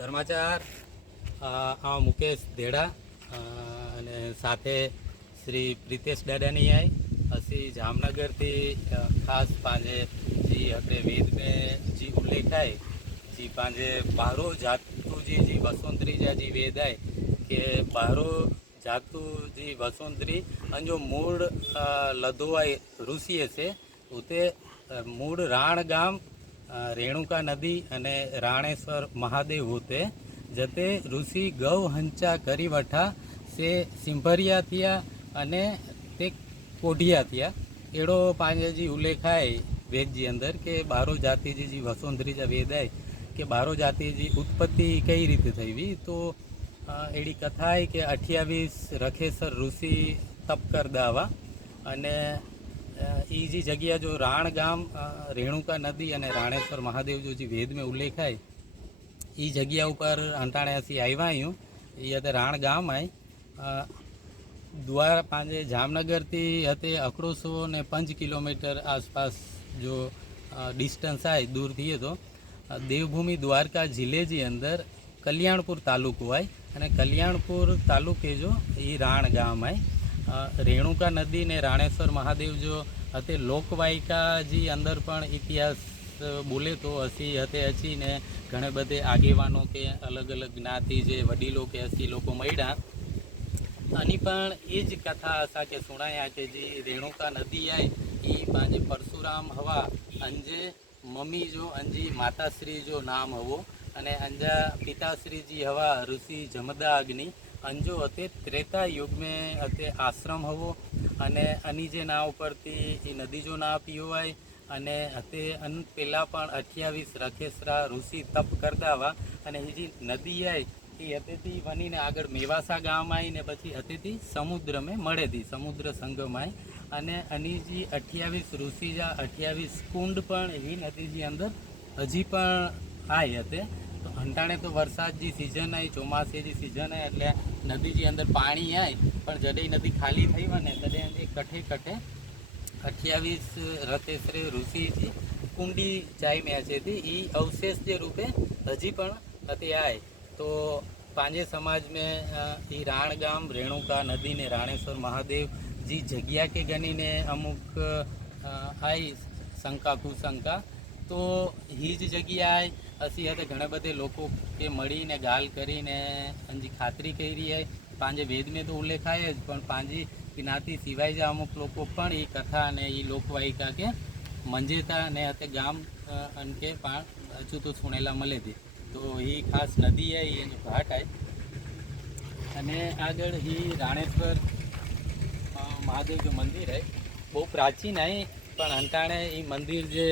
ધર્માચાર મુકેશ દેડા અને સાથે શ્री प्रीतेश दादानी आई असी जामनगर थी खास पांजे जी अगले वेद में जी उल्लेख है जी पांजे बारो जातु जी वसुंतरी जी वेद है के बारो जातु जी वसुंतरी अन जो मूળ लदोवाई ऋषि से उते मूળ राण गाम रेणुका नदी अने राणेश्वर महादेव होते जते ऋषि गौ हंचा करी वठा से सिंभरिया थिया अने ते कोढ़िया थिया एड़ो पांजे जी उल्लेख है वेद जी अंदर के बारो जाति जी वसुंधरी जा वेद है कि बारो जाति जी उत्पत्ति कई रीते थई हुई तो एड़ी कथा है कि 28 रखेसर ऋषि तप कर दावा अने ई जी जगह जो राण गाम रेणुका नदी अने राणेश्वर महादेव जो जी वेद में उल्लेख है ई जगह ऊपर अंटाणे असी आव्या आयूँ ये राण गाम है द्वार पांजे जामनगर थी हते 105 किलोमीटर आसपास जो डिस्टन्स है दूर थी तो देवभूमि द्वारका जिले जी अंदर कल्याणपुर तालुको है अने कल्याणपुर तालुके जो ये राण गाम है रेणुका नदी ने राणेश्वर महादेव जो हते लोकवायिका जी अंदर पण इतिहास बोले तो असी हते अची ने घणे बधे आगेवानो के अलग अलग ज्ञाति जे वडीलो के असी लोको मळ्या आनी पण ए ज कथा असा के सुनाया के जी रेणुका नदी है ये पांजे परशुराम हवा अंजे मम्मी जो अंजी माताश्री जो नाम हवो अने अंजा पिताश्री जी हवा ऋषि जमदा अग्नि अंजो अते त्रेता युग में अते आश्रम हवो अने अनी जे नाव परती ए नदी जो ना पीवाय अने अते अन पेला पण 28 रखेसरा ऋषि तप करदावा अने ए जी नदी है हतेथी वनीने आगळ मेवासा गाम आई ने पछी हतेथी समुद्र में मळे थी समुद्र संगम आई अने अनी जी 28 ऋषि जा 28 कुंड पण एवी नदी जी अंदर हजी पण आई हते तो अंटाणे तो वरसाद जी season I चोमासे ji season I एटले नदी जी अंदर पाणी आई पण जडे नदी खाली थई वने तडे कठे कठे 28 रतेश्रे ऋषि जी कुंडी जाई में छे थी ई अवशेष जे रूपे हजी पण हते आई तो पांजे समाज में ई राण गाम रेणुका नदी ने राणेश्वर महादेव जी जग्या के गनी ने अमुक आई शंका कुशंका तो ही ज जग्या आई असी हते घणे बधे लोको के मळीने गाल करीने अंजी खातरी करी है पांजे वेद में तो उल्लेख है पण पांजी ज्ञाति सिवाय जे अमुक लोको पण ई कथा ने ई लोकवायिका के मंजेता ने हते गाम अनके पण हजू तो सुनेला मळे थी तो ये खास नदी है ये जो घाट है अने आगळ ही राणेश्वर महादेव जो मंदिर है बहुत प्राचीन है पण अंटाणे ये मंदिर जे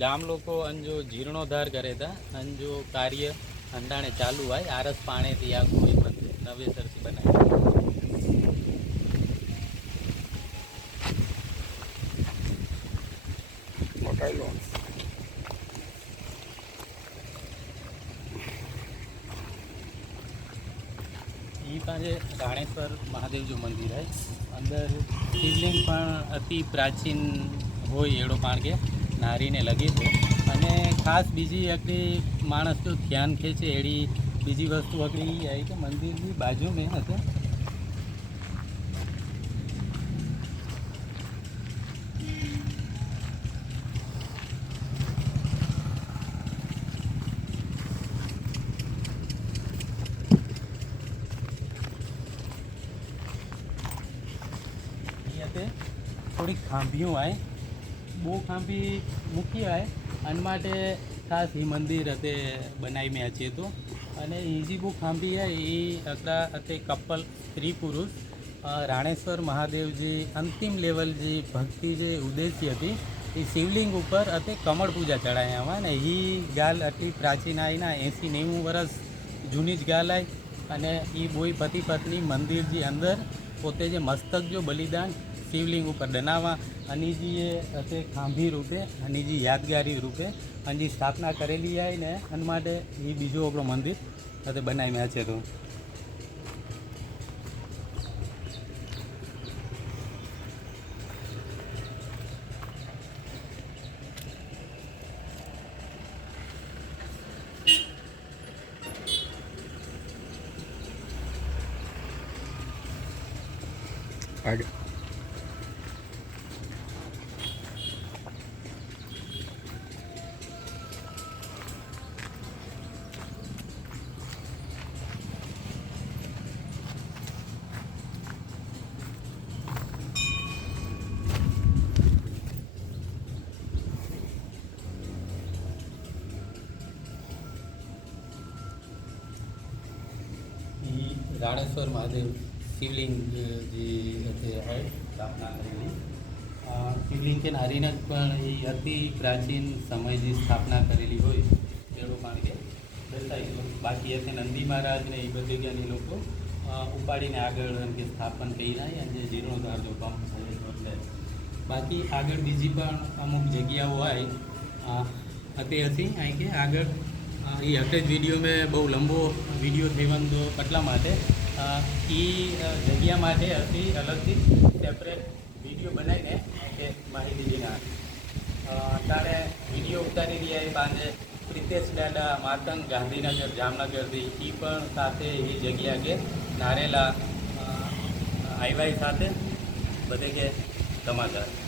गाम लोको अन जो जीर्णोद्धार करे था अन जो कार्य अंटाणे चालू है आरस पाणे थी आ कोई मंदिर नवेसर थी बनाया ये पांजे राणेश्वर महादेव जो मंदिर है अंदर शिवलिंग पण अति प्राचीन होय एड़ो पण के नारी ने लगी तो अने खास बीजी अकड़ी माणस जो ध्यान खेचे एड़ी बीजी वस्तु अकड़ी है कि मंदिर की बाजू में हते थोड़ी खांभियों आए बो खांभी मूकी आए अन माटे खास ही मंदिर हते बनाई में अचे तो अने ईजी बो खांभी है ये अकड़ा अते कपल स्त्री पुरुष राणेश्वर महादेव जी अंतिम लेवल जी भक्ति जे उद्देश्य थी ये शिवलिंग ऊपर अते कमळ पूजा चढ़ाया हुआ ने ही गाल अति प्राचीन आई ना 80-90 वर्ष जूनी ज गाल आई अने ये बोई पति पत्नी मंदिर जी अंदर पोते जे मस्तक जो बलिदान शिवलिंग ऊपर डनावा अनी जी हते खांभी रूपे अनी जी यादगारी रूपे अनी स्थापना करेली है ने अन माटे ये बीजो आपणो मंदिर हते बनाई में छे तो કાઢ. રાણેશ્વર મહાદેવ શિવલિંગ જે હશે હોય સ્થાપના કરેલી શિવલિંગ કે નારીને પણ એ અતિ પ્રાચીન સમયની સ્થાપના કરેલી હોય તેનું કારણ કે દર્શાવી બાકી હશે નંદી મહારાજ ને એ બધી જગ્યાએ લોકો ઉપાડીને આગળ એમ કે સ્થાપન કર્યા અને જે જીર્ણોદ્ધાર જો પંપ થયેલો એટલે બાકી આગળ બીજી પણ અમુક જગ્યાઓ હોય તે હતી અહીં કે આગળ એ હતે જ વિડીયો મેં બહુ લંબો વિડીયો થવાનો તો એટલા માટે એ જગ્યા માટે હતી અલગથી સેપરેટ વિડીયો બનાવીને કે માહિતી દીના અત્યારે વિડીયો ઉતારી રહ્યા એ બાંધે પ્રિતેશ દાદા માતંગ ગાંધીનગર જામનગરથી એ પણ સાથે એ જગ્યા કે નારેલા આવ્યા સાથે બધે કે સમાચાર